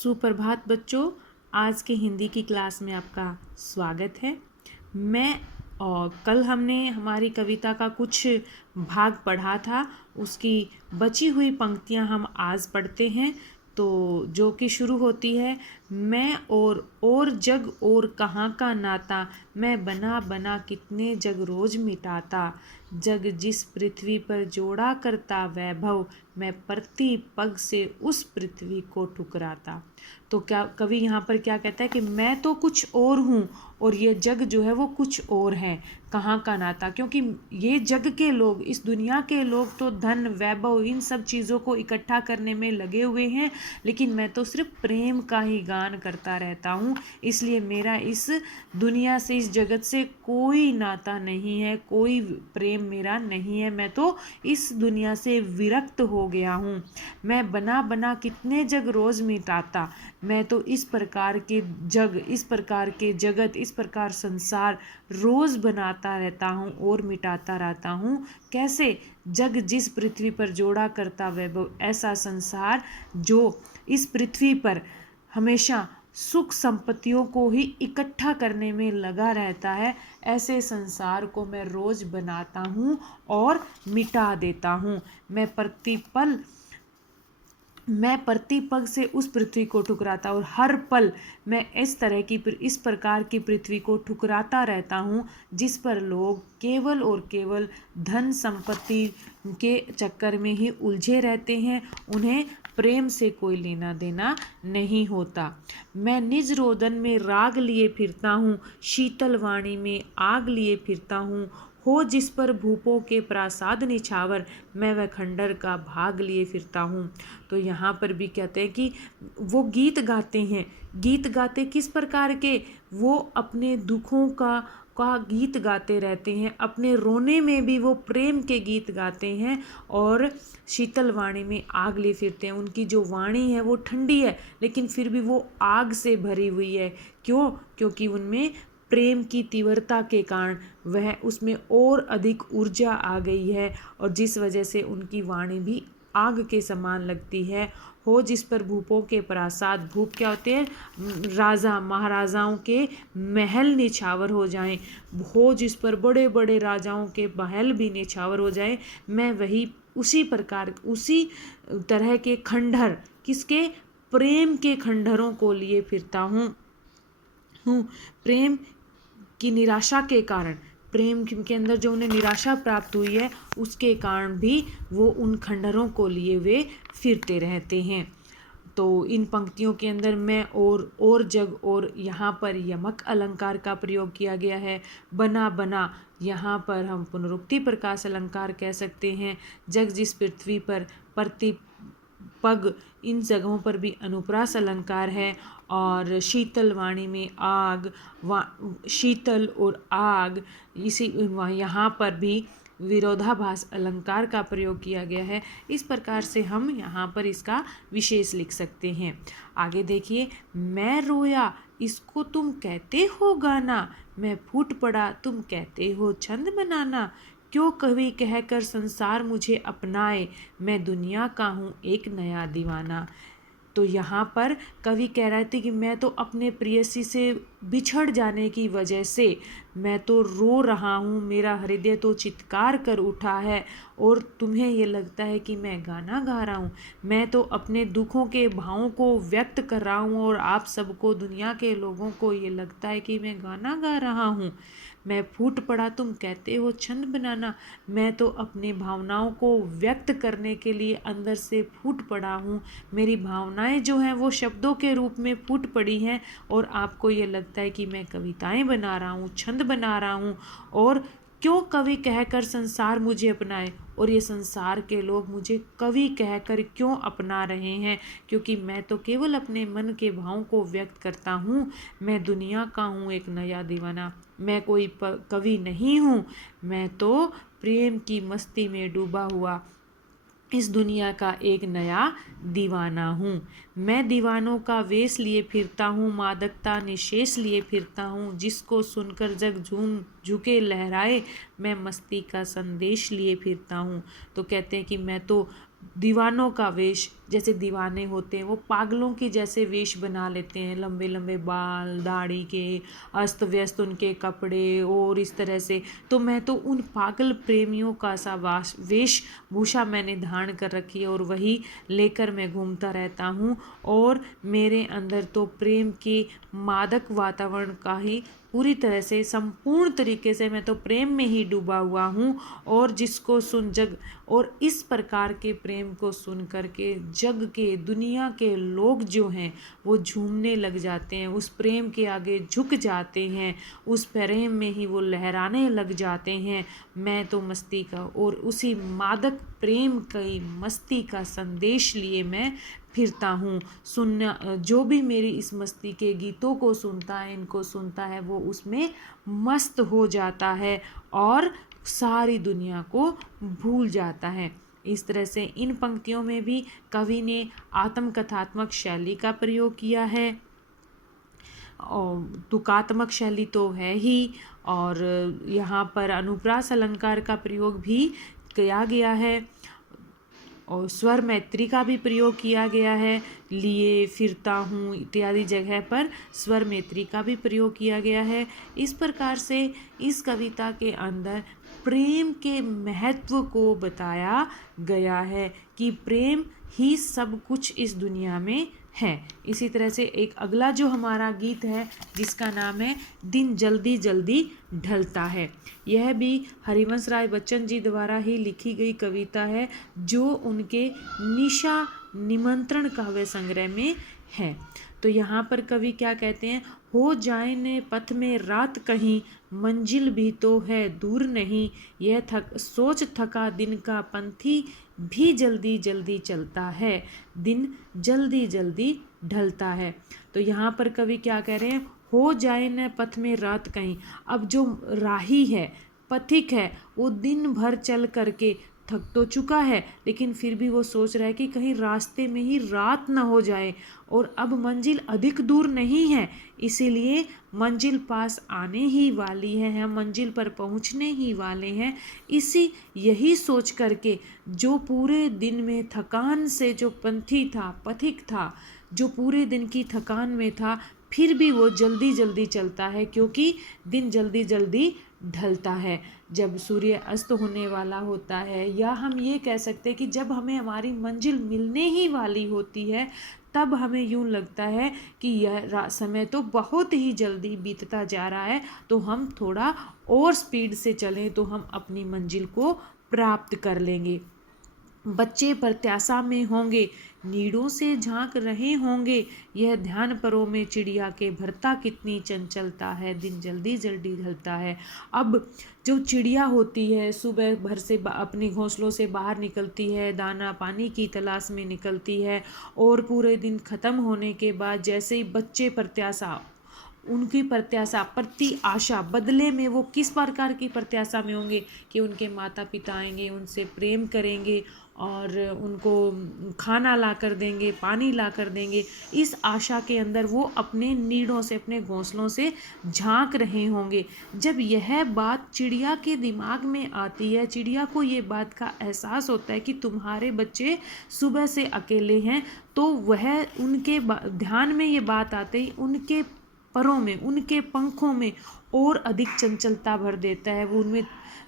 सुप्रभात बच्चों। आज के हिंदी की क्लास में आपका स्वागत है। मैं और कल हमने हमारी कविता का कुछ भाग पढ़ा था, उसकी बची हुई पंक्तियां हम आज पढ़ते हैं। तो जो कि शुरू होती है, मैं और जग और कहाँ का नाता, मैं बना बना कितने जग रोज मिटाता, जग जिस पृथ्वी पर जोड़ा करता वैभव, मैं प्रति पग से उस पृथ्वी को ठुकराता। तो क्या कवि यहाँ पर क्या कहता है कि मैं तो कुछ और हूँ और ये जग जो है वो कुछ और है। कहाँ का नाता, क्योंकि ये जग के लोग, इस दुनिया के लोग तो धन वैभव इन सब चीज़ों को इकट्ठा करने में लगे हुए हैं, लेकिन मैं तो सिर्फ प्रेम का ही गान करता रहता हूँ। इसलिए मेरा इस दुनिया से, इस जगत से कोई नाता नहीं है, कोई प्रेम मेरा नहीं है। मैं तो इस दुनिया से विरक्त हो गया हूँ। मैं बना बना कितने जग रोज मिटाता, मैं तो इस प्रकार के जग, इस प्रकार के जगत, इस प्रकार संसार रोज बनाता रहता हूँ और मिटाता रहता हूँ। कैसे? जग जिस पृथ्वी पर जोड़ा करता वैभव, ऐसा संसार जो इस पृथ्वी पर हमेशा सुख संपत्तियों को ही इकट्ठा करने में लगा रहता है, ऐसे संसार को मैं रोज बनाता हूँ और मिटा देता हूँ। मैं प्रति पग से उस पृथ्वी को ठुकराता, और हर पल मैं इस प्रकार की पृथ्वी को ठुकराता रहता हूँ जिस पर लोग केवल और केवल धन संपत्ति के चक्कर में ही उलझे रहते हैं। उन्हें प्रेम से कोई लेना देना नहीं होता। मैं निज रोदन में राग लिए फिरता हूँ, शीतल वाणी में आग लिए फिरता हूँ, हो जिस पर भूपों के प्रासाद निछावर, मैं वह खंडर का भाग लिए फिरता हूँ। तो यहाँ पर भी कहते हैं कि वो गीत गाते हैं। गीत गाते किस प्रकार के? वो अपने दुखों का गीत गाते रहते हैं, अपने रोने में भी वो प्रेम के गीत गाते हैं, और शीतल वाणी में आग लिए फिरते हैं। उनकी जो वाणी है वो ठंडी है, लेकिन फिर भी वो आग से भरी हुई है। क्यों? क्योंकि उनमें प्रेम की तीव्रता के कारण वह उसमें और अधिक ऊर्जा आ गई है, और जिस वजह से उनकी वाणी भी आग के समान लगती है। हो जिस पर भूपों के प्रासाद, भूप क्या होते हैं? राजा महाराजाओं के महल निछावर हो जाएं। हो जिस पर बड़े बड़े राजाओं के महल भी निछावर हो जाएं, मैं वही उसी प्रकार, उसी तरह के खंडहर, किसके? प्रेम के खंडहरों को लिए फिरता हूँ। प्रेम की निराशा के कारण, प्रेम के अंदर जो उन्हें निराशा प्राप्त हुई है, उसके कारण भी वो उन खंडहरों को लिए वे फिरते रहते हैं। तो इन पंक्तियों के अंदर मैं और जग, और यहाँ पर यमक अलंकार का प्रयोग किया गया है। बना बना, यहाँ पर हम पुनरुक्ति प्रकाश अलंकार कह सकते हैं। जग जिस पृथ्वी पर, प्रति पग, इन जगहों पर भी अनुप्रास अलंकार है। और शीतल वाणी में आग, शीतल और आग, इसी यहाँ पर भी विरोधाभास अलंकार का प्रयोग किया गया है। इस प्रकार से हम यहाँ पर इसका विशेष लिख सकते हैं। आगे देखिए, मैं रोया इसको तुम कहते हो गाना, मैं फूट पड़ा तुम कहते हो छंद बनाना, क्यों कवि कहकर संसार मुझे अपनाए, मैं दुनिया का हूँ एक नया दीवाना। तो यहाँ पर कवि कह रहे थे कि मैं तो अपने प्रेयसी से बिछड़ जाने की वजह से मैं तो रो रहा हूँ, मेरा हृदय तो चित्कार कर उठा है, और तुम्हें ये लगता है कि मैं गाना गा रहा हूँ। मैं तो अपने दुखों के भावों को व्यक्त कर रहा हूँ, और आप सबको, दुनिया के लोगों को ये लगता है कि मैं गाना गा रहा हूँ। मैं फूट पड़ा तुम कहते हो छंद बनाना, मैं तो अपनी भावनाओं को व्यक्त करने के लिए अंदर से फूट पड़ा हूँ। मेरी भावनाएं जो हैं वो शब्दों के रूप में फूट पड़ी हैं, और आपको ये लगता है कि मैं कविताएं बना रहा हूँ, छंद बना रहा हूँ। और क्यों कवि कहकर संसार मुझे अपनाए, और ये संसार के लोग मुझे कवि कहकर क्यों अपना रहे हैं? क्योंकि मैं तो केवल अपने मन के भावों को व्यक्त करता हूँ। मैं दुनिया का हूँ एक नया दीवाना, मैं कोई कवि नहीं हूँ, मैं तो प्रेम की मस्ती में डूबा हुआ इस दुनिया का एक नया दीवाना हूँ। मैं दीवानों का वेश लिए फिरता हूँ, मादकता निशेष लिए फिरता हूँ, जिसको सुनकर जग झूम झुके लहराए, मैं मस्ती का संदेश लिए फिरता हूँ। तो कहते हैं कि मैं तो दीवानों का वेश, जैसे दीवाने होते हैं वो पागलों के जैसे वेश बना लेते हैं, लंबे लंबे बाल दाढ़ी के, अस्त व्यस्त उनके कपड़े और इस तरह से। तो मैं तो उन पागल प्रेमियों का सा वेशभूषा मैंने धारण कर रखी है और वही लेकर मैं घूमता रहता हूँ। और मेरे अंदर तो प्रेम के मादक वातावरण का ही पूरी तरह से संपूर्ण तरीके से मैं तो प्रेम में ही डूबा हुआ हूँ। और जिसको सुन जग और इस प्रकार के प्रेम को सुन करके जग के दुनिया के लोग जो हैं वो झूमने लग जाते हैं, उस प्रेम के आगे झुक जाते हैं, उस प्रेम में ही वो लहराने लग जाते हैं। मैं तो मस्ती का और उसी मादक प्रेम की मस्ती का संदेश लिए मैं फिरता हूँ। सुनना जो भी मेरी इस मस्ती के गीतों को सुनता है, इनको सुनता है, वो उसमें मस्त हो जाता है और सारी दुनिया को भूल जाता है। इस तरह से इन पंक्तियों में भी कवि ने आत्मकथात्मक शैली का प्रयोग किया है और तुकात्मक शैली तो है ही, और यहाँ पर अनुप्रास अलंकार का प्रयोग भी किया गया है और स्वर मैत्री का भी प्रयोग किया गया है। लिए, फिरता हूँ इत्यादि जगह पर स्वर मैत्री का भी प्रयोग किया गया है। इस प्रकार से इस कविता के अंदर प्रेम के महत्व को बताया गया है कि प्रेम ही सब कुछ इस दुनिया में है। इसी तरह से एक अगला जो हमारा गीत है जिसका नाम है दिन जल्दी जल्दी ढलता है, यह भी हरिवंश राय बच्चन जी द्वारा ही लिखी गई कविता है जो उनके निशा निमंत्रण काव्य संग्रह में है। तो यहाँ पर कवि क्या कहते हैं, हो जाए ने पथ में रात कहीं, मंजिल भी तो है दूर नहीं, यह सोच थका दिन का पंथी भी जल्दी जल्दी चलता है, दिन जल्दी जल्दी ढलता है। तो यहाँ पर कवि क्या कह रहे हैं, हो जाए न पथ में रात कहीं। अब जो राही है, पथिक है, वो दिन भर चल करके थक तो चुका है लेकिन फिर भी वो सोच रहा है कि कहीं रास्ते में ही रात ना हो जाए, और अब मंजिल अधिक दूर नहीं है, इसीलिए मंजिल पास आने ही वाली है, हम मंजिल पर पहुंचने ही वाले हैं। यही सोच करके जो पूरे दिन में थकान से जो पंथी था, पथिक था, जो पूरे दिन की थकान में था, फिर भी वो जल्दी जल्दी चलता है क्योंकि दिन जल्दी जल्दी ढलता है। जब सूर्य अस्त होने वाला होता है, या हम ये कह सकते हैं कि जब हमें हमारी मंजिल मिलने ही वाली होती है, तब हमें यूं लगता है कि यह समय तो बहुत ही जल्दी बीतता जा रहा है, तो हम थोड़ा और स्पीड से चलें तो हम अपनी मंजिल को प्राप्त कर लेंगे। बच्चे प्रत्याशा में होंगे, नीड़ों से झांक रहे होंगे, यह ध्यान परों में चिड़िया के भरता कितनी चंचलता है, दिन जल्दी जल्दी ढलता है। अब जो चिड़िया होती है सुबह भर से अपने घोंसलों से बाहर निकलती है, दाना पानी की तलाश में निकलती है, और पूरे दिन ख़त्म होने के बाद जैसे ही बच्चे प्रत्याशा, उनकी प्रत्याशा प्रति आशा, बदले में वो किस प्रकार की प्रत्याशा में होंगे कि उनके माता पिता आएंगे, उनसे प्रेम करेंगे और उनको खाना ला कर देंगे, पानी ला कर देंगे। इस आशा के अंदर वो अपने नीड़ों से, अपने घोंसलों से झांक रहे होंगे। जब यह बात चिड़िया के दिमाग में आती है, चिड़िया को ये बात का एहसास होता है कि तुम्हारे बच्चे सुबह से अकेले हैं, तो वह उनके ध्यान में ये बात आते ही उनके परों में, उनके पंखों में और अधिक चंचलता भर देता है, वो उनमें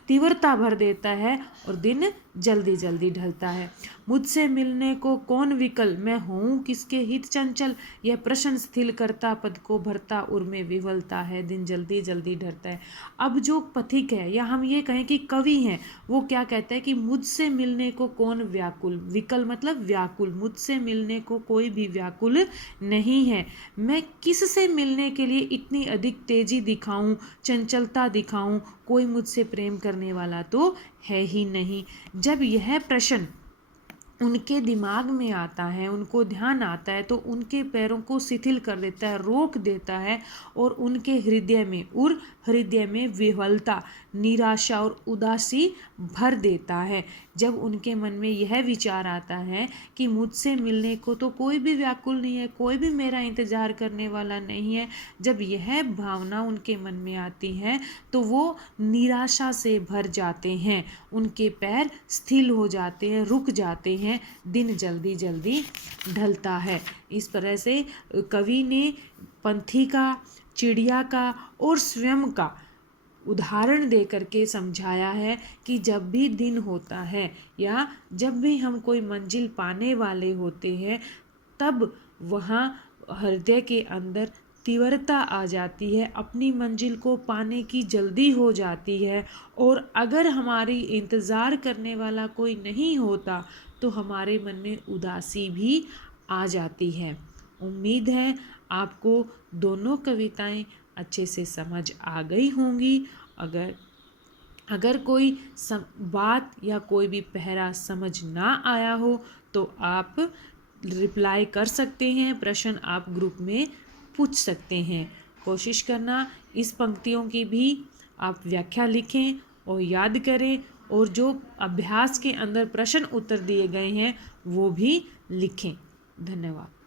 तीव्रता भर देता है और दिन जल्दी जल्दी ढलता है। मुझसे मिलने को कौन विकल, मैं हूँ किसके हित चंचल, यह प्रश्न स्थिल करता पद को भरता, उर में विवलता है, दिन जल्दी जल्दी ढलता है। अब जो पथिक है, या हम ये कहें कि कवि हैं, वो क्या कहता है कि मुझसे मिलने को कौन व्याकुल, विकल मतलब व्याकुल, मुझसे मिलने को कोई भी व्याकुल नहीं है। मैं किससे मिलने के लिए इतनी अधिक तेजी दिखाऊं, चंचलता दिखाऊं, कोई मुझसे प्रेम करने वाला तो है ही नहीं। जब यह प्रश्न उनके दिमाग में आता है, उनको ध्यान आता है, तो उनके पैरों को शिथिल कर देता है, रोक देता है, और उनके हृदय में विह्वलता, निराशा और उदासी भर देता है। जब उनके मन में यह विचार आता है कि मुझसे मिलने को तो कोई भी व्याकुल नहीं है, कोई भी मेरा इंतजार करने वाला नहीं है, जब यह भावना उनके मन में आती है तो वो निराशा से भर जाते हैं, उनके पैर स्थिर हो जाते हैं, रुक जाते हैं हैं, दिन जल्दी जल्दी ढलता है। इस तरह से कवि ने पंछी का, चिड़िया का और स्वयं का उदाहरण दे करके समझाया है कि जब भी दिन होता है या जब भी हम कोई मंजिल पाने वाले होते हैं, तब वहाँ हृदय के अंदर तीव्रता आ जाती है, अपनी मंजिल को पाने की जल्दी हो जाती है। और अगर हमारी इंतज़ार करने वाला कोई नहीं होता तो हमारे मन में उदासी भी आ जाती है। उम्मीद है आपको दोनों कविताएं अच्छे से समझ आ गई होंगी। अगर अगर कोई बात या कोई भी पहरा समझ ना आया हो तो आप रिप्लाई कर सकते हैं, प्रश्न आप ग्रुप में पूछ सकते हैं। कोशिश करना इस पंक्तियों की भी आप व्याख्या लिखें और याद करें, और जो अभ्यास के अंदर प्रश्न उत्तर दिए गए हैं वो भी लिखें। धन्यवाद।